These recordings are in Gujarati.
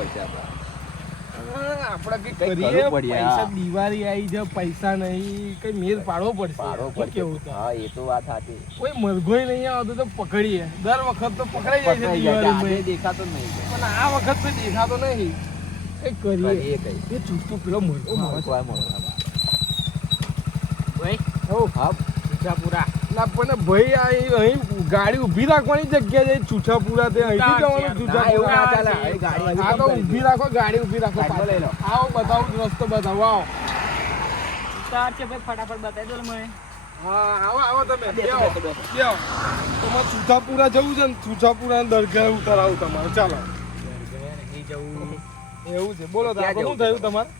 પડશે આપણે કઈ કંઈક કરીએ, કરવું પડે, પૈસા હા. દિવાળી આવી છે, પૈસા નહીં, કઈ મેળ પાડવો પડશે. શું કેવું તો? હા એ તો વાત સાચી. કોઈ મરઘોય નહીં આવતો તો પકડીએ. દર વખત તો પકડાઈ જાય છે પકડાઈ જાય છે, આજે દિવાળીમાં. દેખાતો જ નહીં. પણ આ વખત તો દેખાતો નહીં. કઈ કરીએ. કરીએ કઈ. એ ચૂસતો પેલો મરઘો આવે છે. ભાઈ હો. હા પૂરા ના પણ ભાઈ અહીં ગાડી ઊભી રાખવાની જગ્યા છે છૂછાપુરા તે અહીંથી જવાનું ના, એવું ના ચાલે. છૂછાપુરા. અહીં ગાડી હા તો ઊભી રાખો, ગાડી ઊભી રાખો. સાઈડમાં લઈ લો. આવો બતાવો, રસ્તો બતાવો, આવો. ઉતાર છે ભાઈ, ફટાફટ બતાવી દો ને મને. હા આવો આવો તમે બેસો, બેહો. બેસો, બેસો. બેહો. તમારે છૂછાપુરા જવું છે ને છૂછાપુરા દરગાહ ઉતારાવું તમારે. ચાલો નહીં જવું. એવું છે. બોલો તો ક્યાં આગળ શું જવું થયું તમારે?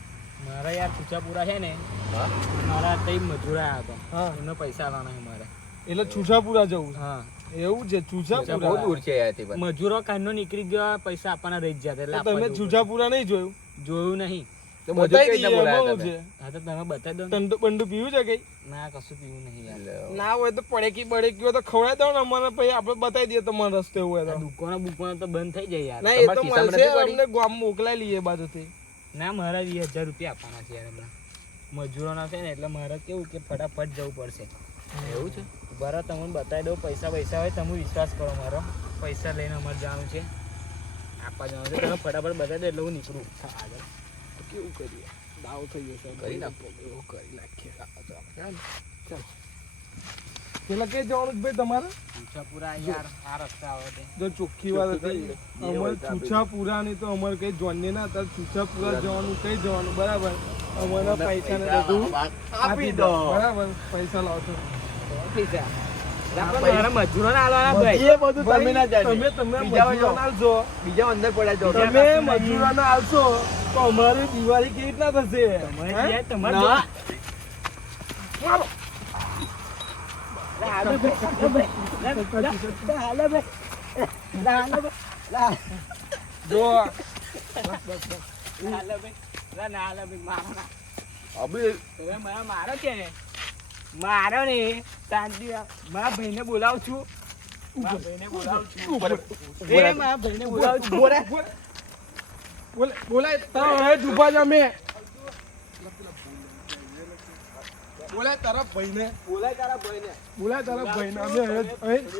મારા યાર છૂચાપુરા છે ને, હા મારા તઈ મજૂર આવ્યા હતા. હા એમનો પૈસા આવવાના છે મારે. એટલે છૂછાપુરા જવું હા છે. એવું છે બહુ છૂછાપુરા. દૂર છે યાર તે પણ. મજૂરો કાનનો નીકળી ગયા, પૈસા આપવાના રહી જ ગયા. એટલે તો તમે આપવા જવું છૂછાપુરા નહીં જોયું? પડે. જોયું નહીં. તો મજૂર બતાવી કઈ રીતે દઈએ, બોલાયા એમાં શું તમે? છે? હા તો તમે બતાવી દો ને. ટંડુ બંડુ પીવું છે કઈ? ના કશું પીવું નહીં યાર. લે. ના હોય તો પડેકી બળેકી હોય તો ખવડાવી દો ને અમને, પછી આપણે બતાવી દઈએ તમારા રસ્તે હોય આ તો. દુકાનો બુકાનો તો બંધ થઈ જાય યાર. ના એ તો તમારા ખિસ્સામાં મળશે, નથી પડી? અમને ગામ મોકલાઈ લઈએ એ બાજુથી. ના મારા 20,000 રૂપિયા આપવાના છે યાર હમણાં. મજૂરોના છે ને એટલે મારે કેવું કે ફટાફટ જવું પડશે. એવું છે? બરાબર તમને બતાવી દઉં. પૈસા હોય તમે વિશ્વાસ કરો મારો. પૈસા લઈને અમારે જવાનું છે, આપવા જવાનું છે. તમે ફટાફટ બતાવી દો એટલે હું નીકળું આગળ. તો કેવું કરીએ? દાવ થઈ જશે. કરી નાખો. એવું કરી નાખીએ. ચાલો. પેલા કઈ જવાનું છે ભાઈ તમારે? છૂછાપુરા યાર આ રસ્તા આવે છે. જો ચોખ્ખી વાત હતી, અમારે છૂછાપુરા ની તો અમારે કઈ જોઈને ના હતા. છૂછાપુરા જવાનું કઈ જવાનું બરાબર. અમારા પૈસા ને બધું આપી દો. બરાબર. પૈસા લાવશો. પૈસા પૈસા. મારા મજૂરોને આલવાના ભાઈ. એ બધું તમે ના જાણો. તમે બીજા મજૂરોને આલશો, બીજા અંદર પડ્યા છો. તમે મજૂરોને આલશો તો અમારી દિવાળી કેવી રીતના થશે? તમારે હે? યાર તમારે ના. મારો. જો મારો છે ને, મારો ને શાંતિ મારા ભાઈને બોલાવું છું. મારા ભાઈને બોલાવું છું. એ મારા ભાઈને બોલાવું છું. બોલાય તારા હવે ડૂબા જા મેં. બોલાય તારા ભાઈને. બોલાય તારા ભાઈને. અમે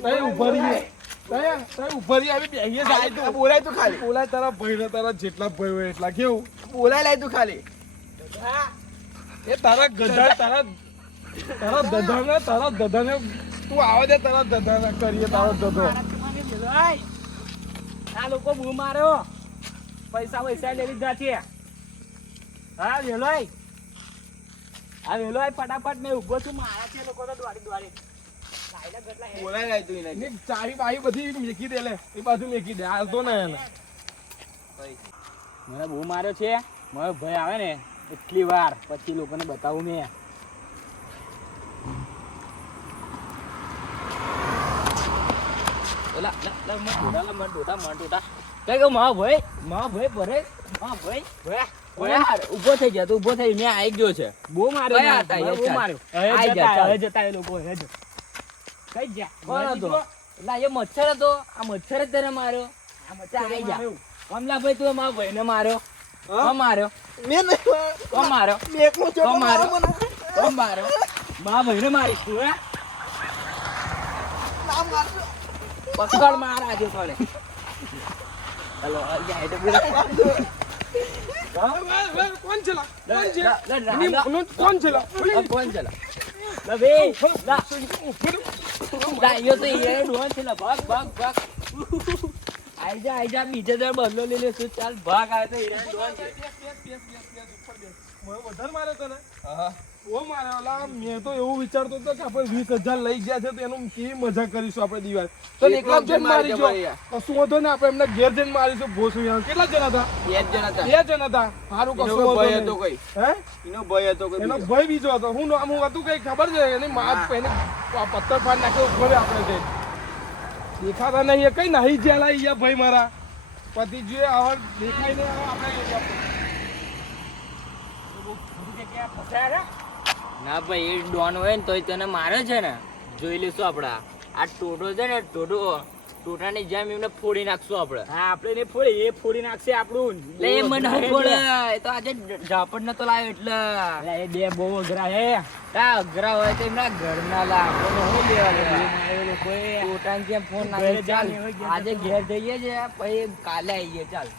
અહીં ઉભા રહીએ. તઈ ઉભા રહીએ. અમે બેહીએ સાઈડ પર. બોલાય તું ખાલી. બોલાય તારા ભાઈને. તારા જેટલા ભાઈ હોય એટલા. કેવું? બોલાય લાય તું ખાલી. એ તારા ગધા તારા દધાને તું આવે દે. તારા દધાને કરીએ. તારો દધો આ લોકો બૂમ માર્યો, પૈસા લઈ લીધા છે. હા વેલોય, હા વેલોય ફટાફટ મેં ઉભો છું. મારા છે લોકો તો દ્વારી બોલાય લાય તું એને. એની ચાવી બાવી બધી મેકી દે લે. એ બાજુ મેકી દે. હાલતો ને એને. મને બહુ માર્યો છે. મારો ભાઈ આવે ને એટલી વાર પછી લોકોને બતાવું મેં. ઉભો થઈ જા તું. ઉભો થઈ. મેં આવી ગયો છે. બહુ માર્યો કયા હતા? મને, બહુ ચાલ. માર્યો. આઈ જા, ચાલ. હવે જતા એ લોકો હવે જો. કઈ જા કોણ હતો? એટલે એ મચ્છર હતો. આ મચ્છર જ તને માર્યો. આ મચ્છર આઈ જા. કમલાભાઈ તું મારા ભાઈને માર્યો. હા? કોણ માર્યો? મેં નહીં. કોણ માર્યો? મેં એકલો જ કોણ માર્યો? મને. કોણ માર્યો? મારા ભાઈને મારીશ તું હે? ના મારશો. પકડ માર આજે થોડે. હેલો જા એટલે કોણ છે લા? કોણ છે? લા, લા, લા, એની લા. મનો કોણ છે લા? કોણ ચલા? બે લા લા યો તો એ ડોન છે લા ભાગ ભાગ ભાગ આઈ જા બીજે દર બદલો લઈ લેશું. ચાલ ભાગ આવે તો હીરા ડોન છે. મને વધારે માર્યો તને? હા. ઓ માર્યો લા. મેં તો એવું વિચારતો હતો કે આપણે 20,000 લઈ ગયા છે તો એનું કેવી મજા કરીશું આપણે દિવાળી. તો એકલા જ જણ મારી જો. કશું વાંધો ને આપણે એમને ઘેર જઈને મારીશું. ભોસું યાર. કેટલા જણ હતા? બે જ જણ હતા. 2 જણ હતા. સારું એનો કશું વાંધો ભય નહીં. હતો કોઈ. હે? એનો ભય હતો કોઈ એનો બીજો. ભય બીજો હતો. હું નામ હતું કઈ ખબર છે? એની માં એને પથ્થર ફાડ નાખ્યો ઉપર આપણે જઈને. દેખાતા નહીં એ કઈ નાહી જ્યાં લાઈ ભાઈ મારા પતિ જોઈએ હવે દેખાય નહીં. હવે આપણે ના ભાઈ એ ડોન હોય ને તોય તને મારે છે ને જોઈ લેશું આપડા. આ ટોટો છે ને ટોટો ટોટાની જેમ એમને ફોડી નાખશું આપણે. હા આપણે ને ફોડી એ ફોડી નાખશે આપણું એટલે એ મને હું ફોડે એ તો આજે ઝાપડ નતો લાવ્યો એટલે એટલે એ બે બહુ અઘરા હે આ અઘરા હોય તો એમના ઘરના લા આપણને શું લેવા દેવા? એ લોકોએ ટોટાની જેમ ફોન ઘરે નાખી ચાલ જાને હવે ઘેર આજે ઘેર જઈએ છે પછી કાલે આવીએ ચાલ.